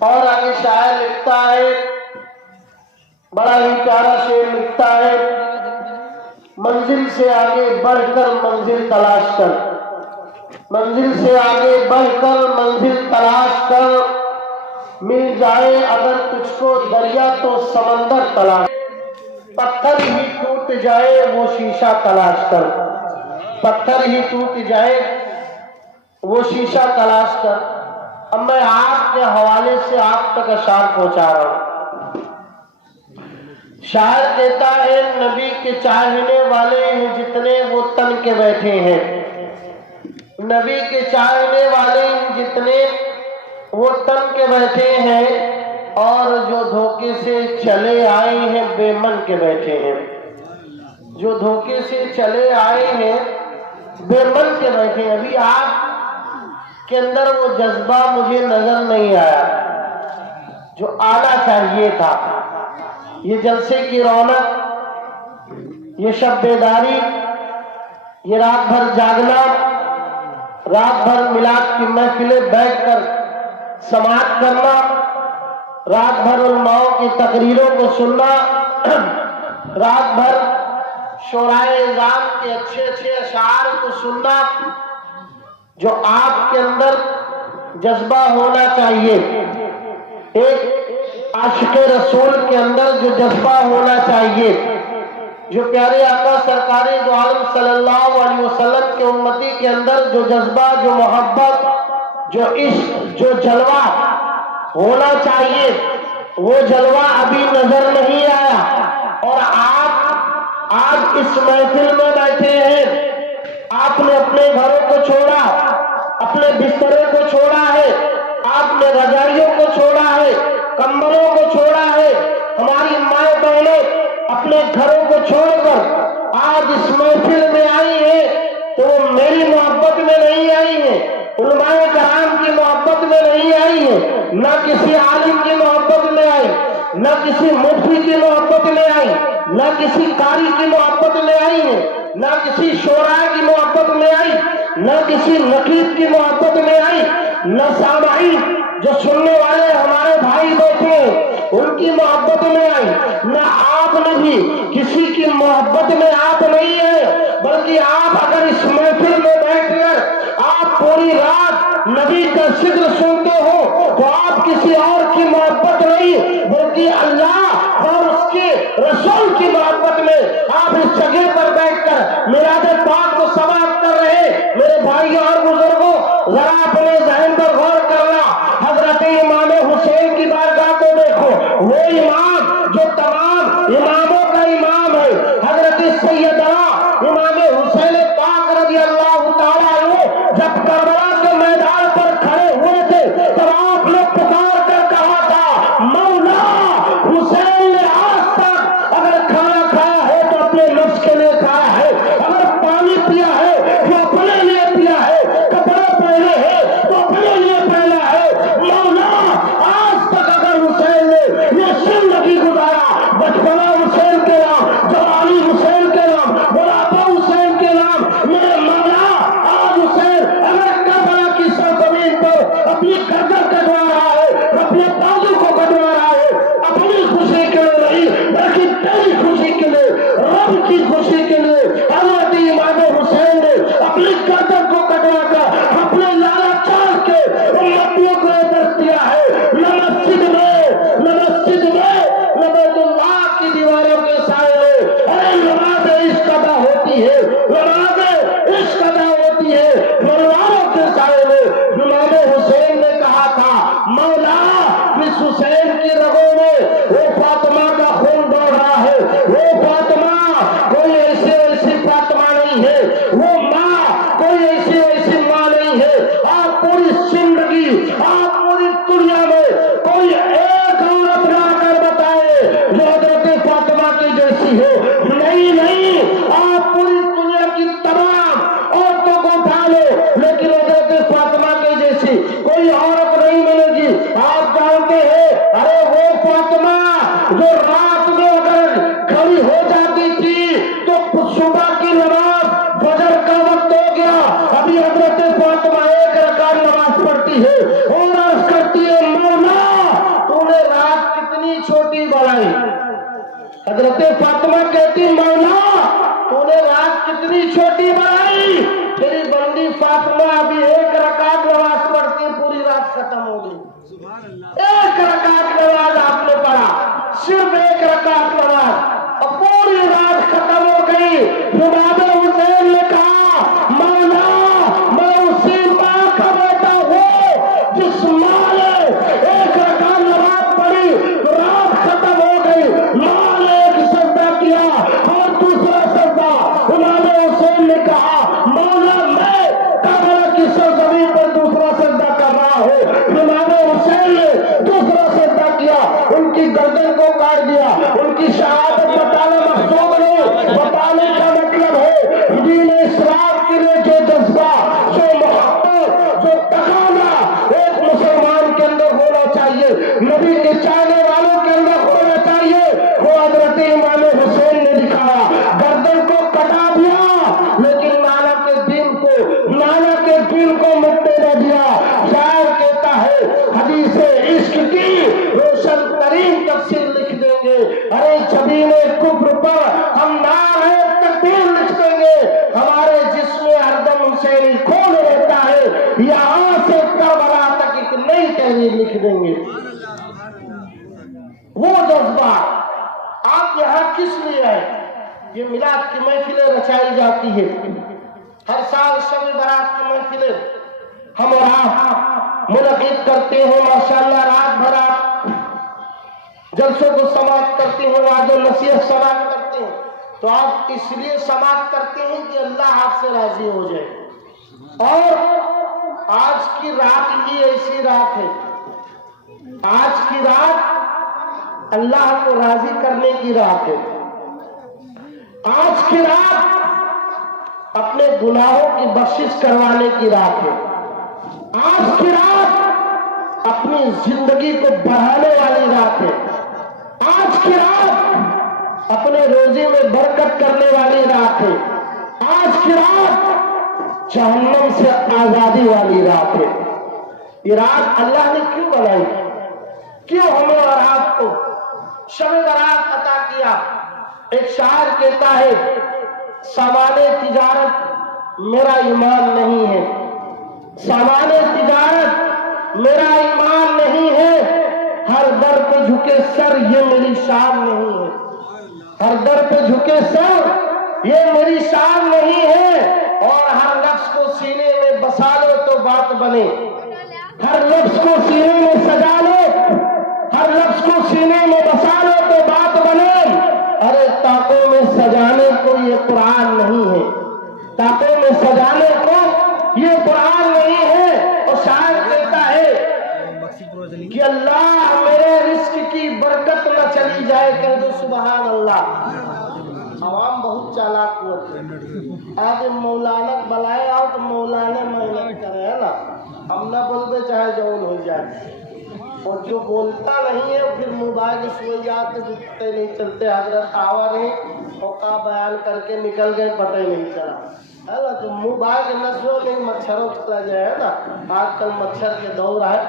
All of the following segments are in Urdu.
اور آگے شاعر لکھتا ہے، بڑا ہی پیارا شعر لکھتا ہے، منزل سے آگے بڑھ کر منزل تلاش کر، منزل سے آگے بڑھ کر منزل تلاش کر، مل جائے اگر تجھ کو دریا تو سمندر تلاش، پتھر ہی ٹوٹ جائے وہ شیشہ تلاش کر، پتھر ہی ٹوٹ جائے وہ شیشہ تلاش کر۔ اب میں آپ کے حوالے سے آپ تک اشعار پہنچا رہا ہوں۔ شاعر کہتا ہے، نبی کے چاہنے والے ہیں جتنے وہ تن کے بیٹھے ہیں، نبی کے چاہنے والے ہیں جتنے وہ تن کے بیٹھے ہیں، اور جو دھوکے سے چلے آئے ہیں بے من کے بیٹھے ہیں، جو دھوکے سے چلے آئے ہیں بے من کے بیٹھے ہیں۔ ابھی آپ کے اندر وہ جذبہ مجھے نظر نہیں آیا جو آنا چاہیے تھا۔ یہ جلسے کی رونق، یہ شب بیداری، یہ رات بھر جاگنا، رات بھر میلاد کی محفلیں بیٹھ کر سماعت کرنا، رات بھر علماء کی تقریروں کو سننا، رات بھر شورائے اعظام کے اچھے اچھے اشعار کو سننا، جو آپ کے اندر جذبہ ہونا چاہیے، ایک عاشق رسول کے اندر جو جذبہ ہونا چاہیے، جو پیارے آقا سرکار دو عالم صلی اللہ علیہ وسلم کے امتی کے اندر جو جذبہ، جو محبت، جو عشق، جو جلوہ ہونا چاہیے، وہ جلوہ ابھی نظر نہیں آیا۔ اور آپ آج اس محفل میں بیٹھے ہیں، آپ نے اپنے گھروں کو چھوڑا، اپنے بستروں کو چھوڑا ہے، آپ نے رضائیوں کو چھوڑا ہے، کمبلوں کو چھوڑا ہے۔ ہماری مائیں بہنیں اپنے گھروں کو چھوڑ کر آج اس محفل میں آئی ہیں، تو وہ میری محبت میں نہیں آئی ہیں، علماء کرام کی محبت میں نہیں آئی ہیں، نہ کسی عالم کی محبت میں آئی، نہ کسی مفتی کی محبت میں آئی، نہ کسی قاری کی محبت میں آئی ہیں، نہ کسی شعراء کی محبت میں آئی، نہ کسی نقیب کی محبت میں آئی، نہ سامعین جو سننے والے ہمارے بھائی بیٹھے ہیں ان کی محبت میں آئی، نہ آپ نے بھی کسی کی محبت میں آپ نہیں ہیں، بلکہ آپ اگر اس محفل میں بیٹھ کر آپ پوری رات نبی کا ذکر سنتے ہو تو آپ کسی اور کی محبت نہیں بلکہ اللہ اور اس کے رسول کی محبت میں آپ اس جگہ پر بیٹھ کر میلاد پاک کو سماعت کر رہے۔ میرے بھائیوں اور بزرگوں، ذرا اپنے ذہن پر غور کرنا، حضرت امام حسین کی بارگاہ کو دیکھو، وہ امام جو تمام اماموں کا امام ہے، حضرت سیدنا امام حسین پاک رضی اللہ تعالیٰ عنہ جب کربلا کے میدان پر کھڑے ہوئے تھے تب آپ نے پکار کر کہا تھا، مولا حسین نے آج تک اگر کھانا کھایا ہے تو اپنے نفس کے لیے کھایا ہے، اگر پانی پیا ہے تو اپنے لیے پیا ہے، کپڑے پہنے ہیں تو اپنے لیے پہنا ہے، مولا آج تک اگر حسین نے یہ زندگی گزارا، بچپنا حسین کے نام، جوانی حسین کے نام، بڑھاپا حسین کے نام، میرے مولا آج حسین اگر کربلا کی سرزمین پر اپنی گردن کٹوا رہا ہے، اپنے بازو کو کٹوا رہا ہے، اپنی خوشی کے لیے نہیں بلکہ تیری خوشی کے لیے، رب کی خوشی کے لیے، حضرت امام حسین نے اپنی گردن کو کٹوا کر اپنے لالا چاند کے امتیوں کو درس دیا ہے۔ نہ مسجد میں، نہ مسجد میں، نہ بیت اللہ کی دیواروں کے سائے میں، ارے نماز عشق ادا ہوتی ہے، نماز عشق ادا ہوتی ہے مرواروں کے سائے میں۔ امام حسین نے کہا تھا، مولا اس حسین کی رگوں میں وہ فاطمہ کا خون دوڑ رہا ہے، وہ فاطمہ کوئی ایسی ایسی فاطمہ نہیں ہے، وہ ماں کوئی ایسی ایسی ماں نہیں ہے، آپ پوری زندگی، آپ پوری دنیا میں کوئی ایک عورت لا کر بتائے جو حضرت فاطمہ کی جیسی ہو، نہیں نہیں، آپ پوری دنیا کی تمام عورتوں کو اٹھا لو لیکن حضرت فاطمہ کی جیسی کوئی عورت نہیں ملے گی۔ آپ جانتے ہیں، ارے وہ فاطمہ جو رات میں اگر کھڑی ہو جاتی تھی تو صبح کی نماز فجر کا وقت ہو گیا، ابھی حضرت فاطمہ ایک رکعت نماز پڑھتی ہے اور عرض کرتی حضرت فاطمہ کہتی مولا تو نے رات کتنی چھوٹی بنائی، تیری بندی فاطمہ ابھی ایک رکعت نماز پڑھتی پوری رات ختم ہو گئی. ایک رکعت نماز آپ نے پڑھا، صرف ایک رکعت نماز اور پوری رات ختم ہو گئی. امام حسین نے کہا مولا میں اسی ماں کا بیٹا ہوں جس ماں نے ایک رکعت نماز پڑھی رات ختم ہو گئی. ماں نے ایک سجدہ کیا اور دوسرا سجدہ. امام حسین نے کہا مولا میں کربلا کی سرزمین پر دوسرا سجدہ کر رہا ہوں. امام حسین نے دوسرا سجدہ کیا، ان کی گردن کو کاٹ دیا. ان کی شہادت بتانا مقصود نہیں، بتانے کا مطلب ہے دین اسلام کے لیے جو جذبہ، جو محبت، جو تقاضا ایک مسلمان کے اندر ہونا چاہیے، نبی کے چاہنے والوں کے اندر ہونا چاہیے، وہ حضرت امام حسین نے دکھایا. گردن کو کٹا دیا لیکن نانا کے دین کو مٹنے نہ دیا. شاعر کہتا ہے حدیث عشق کی روشن ترین تفسیر لکھ دیں گے. ارے جبین کفر پر ہم نعرہ تکبیر لکھ دیں گے. ہمارے جسم میں ہردم حسین خون رہتا ہے، یہاں سے کربلا تک ایک نئی تحریر لکھ دیں گے. وہ جذبہ آپ یہاں کس لیے آئے؟ یہ میلاد کی محفلیں رچائی جاتی ہے، ہر سال شب برات کی محفلیں ہم اور آپ منعقد کرتے ہیں. ماشاءاللہ رات بھر آپ جلسوں کو سماعت کرتے ہیں، وعظ و نصیحت سماعت کرتے ہیں. تو آپ اس لیے سماعت کرتے ہیں کہ اللہ آپ سے راضی ہو جائے. اور آج کی رات ہی ایسی رات ہے، آج کی رات اللہ کو راضی کرنے کی رات ہے. آج کی رات اپنے گناہوں کی بخشش کروانے کی رات ہے. آج کی رات اپنی زندگی کو بڑھانے والی رات ہے. آج کی رات اپنے روزی میں برکت کرنے والی رات ہے. آج کی رات جہنم سے آزادی والی رات ہے. یہ رات اللہ نے کیوں بنائی؟ کیوں ہمیں اور آپ کو شب برات عطا کیا؟ ایک شاعر کہتا ہے سامان تجارت میرا ایمان نہیں ہے، سامان تجارت میرا ایمان نہیں ہے، ہر در پہ جھکے سر یہ میری شان نہیں ہے. ہر در پہ جھکے سر یہ میری شان نہیں ہے. اور ہر لفظ کو سینے میں بسا لو تو بات بنے، ہر لفظ کو سینے میں سجا لو، ہر لفظ کو سینے میں بسا لو تو بات بنے. ارے تاقوں میں سجانے کو یہ قرآن نہیں ہے، تاقوں میں سجانے کو یہ قرآن نہیں ہے. اور شاعر کہتا ہے کہ اللہ میرے رزق کی برکت نہ چلی جائے. کہہ دو سبحان اللہ. عوام بہت چالاک ہوتے ہیں. آج مولانا بلائے آؤ تو مولانا محنت کرے ہے نا، ہم نہ بولتے چاہے جون ہو جائے. اور جو بولتا نہیں ہے پھر موبائل سوئیات دکھتے نہیں چلتے. حضرت آوا نہیں اور کا بیان کر کے نکل گئے پتہ ہی نہیں چلا ہے نا. تو موبائل نہ سو نہیں مچھروں چلا جائے ہے نا. آج کل مچھر کے دور ہے،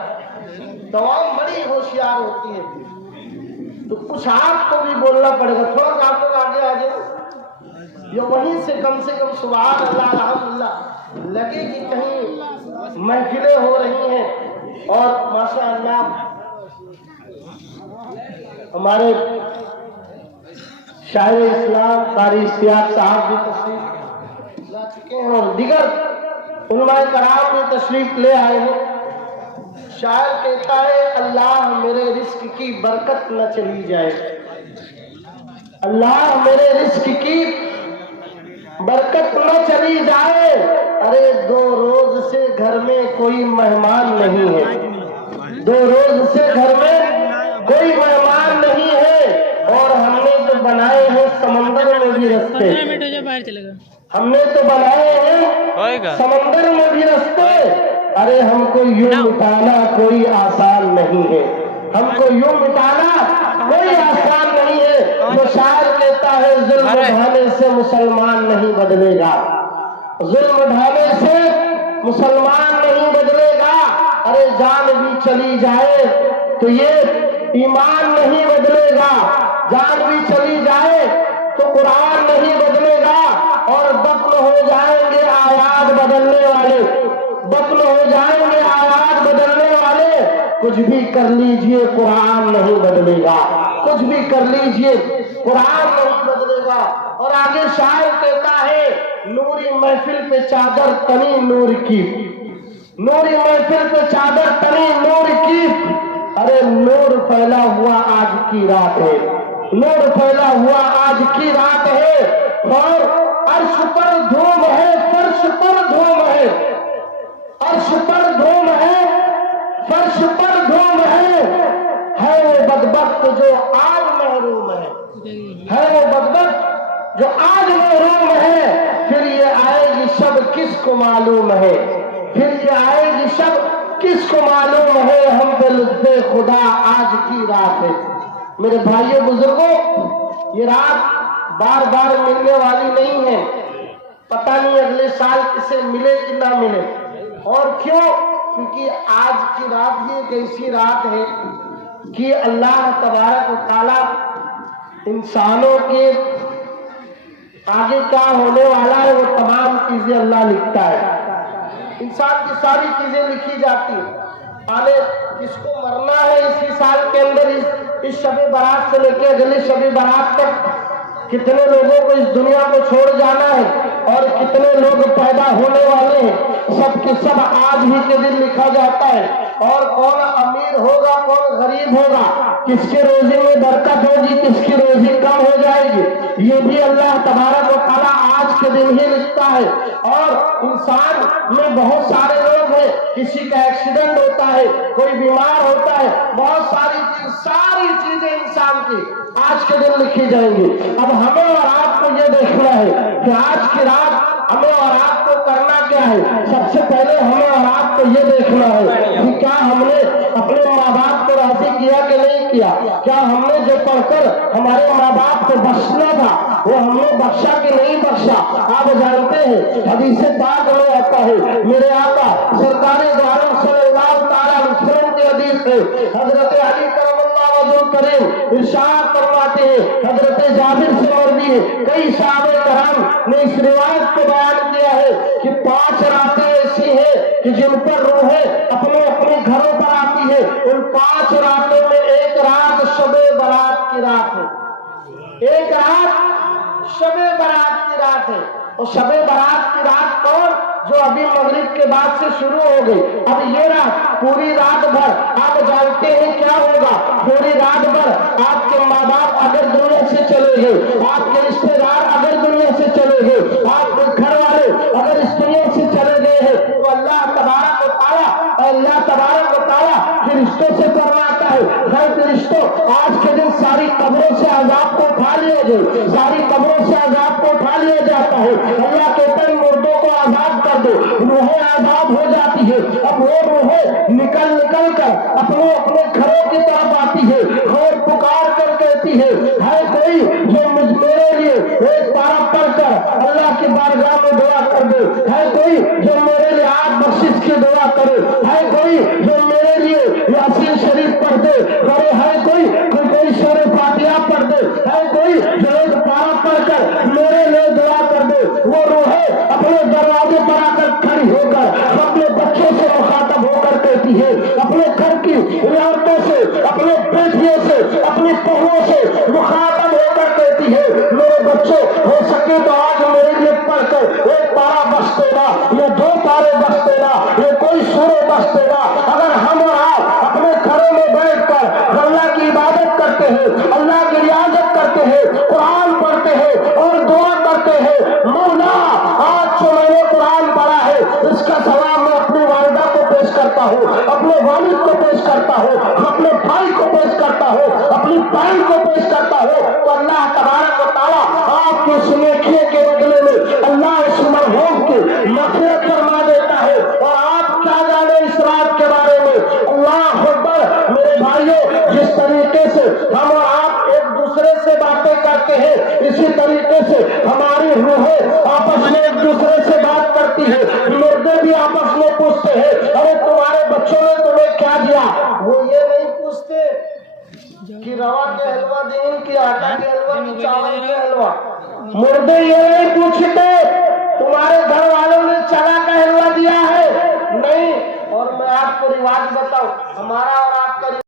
دوام بڑی ہوشیار ہوتی ہے. تو کچھ آپ کو بھی بولنا پڑے گا. تھوڑا سا آپ لوگ آگے آ جائیں، یہ وہیں سے کم سبحان اللہ الحمدللہ لگے کہ کہیں محفلیں ہو رہی ہیں. اور ماشاءاللہ ہمارے شاعر اسلام قاری اشتیاق صاحب بھی تشریف لا چکے ہیں اور دیگر علماء کرام بھی تشریف لے آئے ہیں. شاعر کہتا ہے اللہ میرے رزق کی برکت نہ چلی جائے، اللہ میرے رزق کی برکت نہ چلی جائے. ارے 2 روز سے گھر میں کوئی مہمان نہیں ہے، 2 روز سے گھر میں کوئی مہمان نہیں ہے. اور ہم نے تو بنائے ہیں سمندر میں بھی رستے، ہم نے تو بنائے ہیں سمندر میں بھی رستے. ارے ہم کو یوں مٹانا کوئی آسان نہیں ہے، ہم کو یوں مٹانا کوئی آسان نہیں ہے. جو شاعر کہتا ہے ظلم ڈھانے سے مسلمان نہیں بدلے گا، ظلم ڈھانے سے مسلمان نہیں بدلے گا. ارے جان بھی چلی جائے تو یہ ایمان نہیں بدلے گا. جان بھی چلی جائے تو قرآن نہیں بدلے گا، اور دفن ہو جائیں گے آیات بدلنے والے، دفن ہو جائیں گے آیات بدلنے والے، کچھ بھی کر لیجئے قرآن نہیں بدلے گا، کچھ بھی کر لیجئے قرآن نہیں بدلے گا۔ اور آگے شاعر کہتا ہے نوری محفل پہ چادر تنی نور کی، نوری محفل پہ چادر تنی نور کی، ارے نور پھیلا ہوا آج کی رات ہے، نور پھیلا ہوا آج کی رات ہے، اور عرش پر دھوم ہے، فرش پر دھوم ہے، عرش پر دھوم ہے، فرش پر دھوم ہے وہ بدبخت جو آج محروم ہے وہ بدبخت جو آج محروم ہے، پھر یہ آئے گی شب کس کو معلوم ہے، پھر یہ آئے گی شب کس کو معلوم ہے، ہم پہ لطف خدا آج کی رات ہے۔ میرے بھائیو بزرگوں، یہ رات بار بار ملنے والی نہیں ہے، پتہ نہیں اگلے سال کسے ملے کہ نہ ملے، اور کیوں؟ کیونکہ آج کی رات بھی ایک ایسی رات ہے کہ اللہ تبارک و تعالی انسانوں کے آگے کیا ہونے والا ہے وہ تمام چیزیں اللہ لکھتا ہے، انسان کی ساری چیزیں لکھی جاتی ہیں۔ آنے کس کو مرنا ہے اسی سال کے اندر، اس شب برات سے لے کے اگلی شب برات تک، کتنے لوگوں کو اس دنیا کو چھوڑ جانا ہے اور کتنے لوگ پیدا ہونے والے ہیں، سب کے سب آج ہی کے دن لکھا جاتا ہے، اور کون امیر ہوگا کون غریب ہوگا، کس کے روزی میں برکت ہوگی کس کی روزی کم ہو جائے گی، یہ بھی اللہ تبارک و تعالیٰ آج کے دن ہی لکھتا ہے۔ اور انسان میں بہت سارے لوگ ہیں، کسی کا ایکسیڈنٹ ہوتا ہے، کوئی بیمار ہوتا ہے، بہت ساری چیزیں انسان کی آج کے دن لکھی جائیں گی۔ اب ہمیں اور آپ کو یہ دیکھنا ہے کہ آج کی رات ہمیں اور آپ کو کرنا کیا ہے۔ سب سے پہلے ہمیں اور آپ کو یہ دیکھنا ہے کہ کیا ہم نے اپنے ماں باپ کو راضی کیا کہ نہیں کیا، کیا ہم نے جو پڑھ کر ہمارے ماں باپ کو بخشنا تھا وہ ہم نے بخشا کہ نہیں بخشا۔ آپ جانتے ہیں حدیث پاک میں آتا ہے، میرے آقا سرکار دو عالم صلی اللہ تعالیٰ علیہ وسلم کی حدیث ہے، حضرت علی کرم اللہ وجہ کریم ارشاد فرماتے ہیں، حضرت جابر سے مروی ہے، کئی صحابہ کرام نے اس روایت کو بیان کیا ہے کہ 5 راتیں ایسی ہیں کہ جن پر روحیں اپنے اپنے گھروں پر آتی ہے، ان 5 راتوں میں ایک رات شب برات کی رات ہے، ایک رات شب برات کی رات ہے۔ اور شب برات کی رات کون؟ جو ابھی مغرب کے بعد سے شروع ہو گئی، اب یہ رات پوری رات بھر آپ جانتے ہیں کیا ہوگا، پوری رات بھر آپ کے ماں باپ اگر دنیا سے چلے گئے، آپ کے رشتے دار اگر دنیا سے چلے گئے، آپ کے گھر والے اگر اس دنیا سے چلے گئے ہیں، تو اللہ تبارک و تعالیٰ فرشتوں سے فرماتا ہے، ہے فرشتوں آج کے دن ساری قبروں سے عذاب کو اٹھا لیا جائے، ساری قبروں سے عذاب کو اٹھا لیا جاتا ہے۔ اللہ کہتا ہے مردوں کو آزاد کر دو، روحیں آزاد ہو جاتی ہے، اب وہ روحیں نکل کر اپنے گھروں کی طرف آتی ہے، اور پکار کر کہتی ہے کوئی جو میرے لیے ایک پارہ پڑھ کر اللہ کی بارگاہ میں دعا کر دے، ہے کوئی جو میرے لیے آپ بخشش کی دعا کرے، ہے کوئی جو میرے لیے یاسین شریف پڑھ دے، ہے کوئی سورہ فاتحہ پڑھ دے، ہے کوئی جو ایک پارہ پڑھ کر میرے لیے دعا کر دے، وہ روحیں اپنے دروازے پر آ کر کھڑی ہو کر اپنے بچوں سے مخاطب ہو کر کہتی ہے، اپنے گھر کی عورتوں سے، اپنے بیٹیوں سے، اپنی بہنوں سے مخاطب ہو کر کہتی ہے میرے بچوں ہو سکے تو آج میرے لیے پڑھ کر ایک پارہ بخش دینا یا 2 پارے بخش دینا یا کوئی سورہ بخش دینا۔ اگر ہم اور آپ اپنے گھروں میں بیٹھ کر اللہ کی عبادت کرتے ہیں، اللہ کی ریاضت کرتے ہیں، قرآن پڑھتے ہیں اور دعا کرتے ہیں، مولا آج جو میں نے قرآن پڑھا ہے اس کا ثواب میں اپنی والدہ کو پیش کرتا ہوں، اپنے والد کو پیش کرتا ہوں، اپنے بھائی کو پیش کرتا ہوں، اپنی بہن کو پیش کرتا ہوں، تو اللہ تبارک و تعالیٰ آپ کے سنیکھیے کے بدلے میں اللہ اس مرحوم کی مغفرت فرما دیتا ہے۔ اور آپ کیا جانے اس رات کے بارے میں، اللہ اکبر۔ میرے بھائیوں، جس طریقے سے ہم اور آپ ایک دوسرے سے باتیں کرتے ہیں، اسی طریقے سے ہماری روحیں آپس میں ایک دوسرے سے بات کرتی ہے، مردے بھی آپس میں پوچھتے ہیں ارے تمہارے بچوں نے تمہیں کیا دیا، وہ یہ نہیں پوچھتے کہ روا کے حلوہ دیں کہ آٹا کے حلوہ کہ چاول کے حلوہ. مردے یہ نہیں پوچھتے تمہارے گھر والوں نے چنا کا حلوہ دیا ہے نہیں. اور میں آپ کو رواج بتاؤں, ہمارا اور آپ کا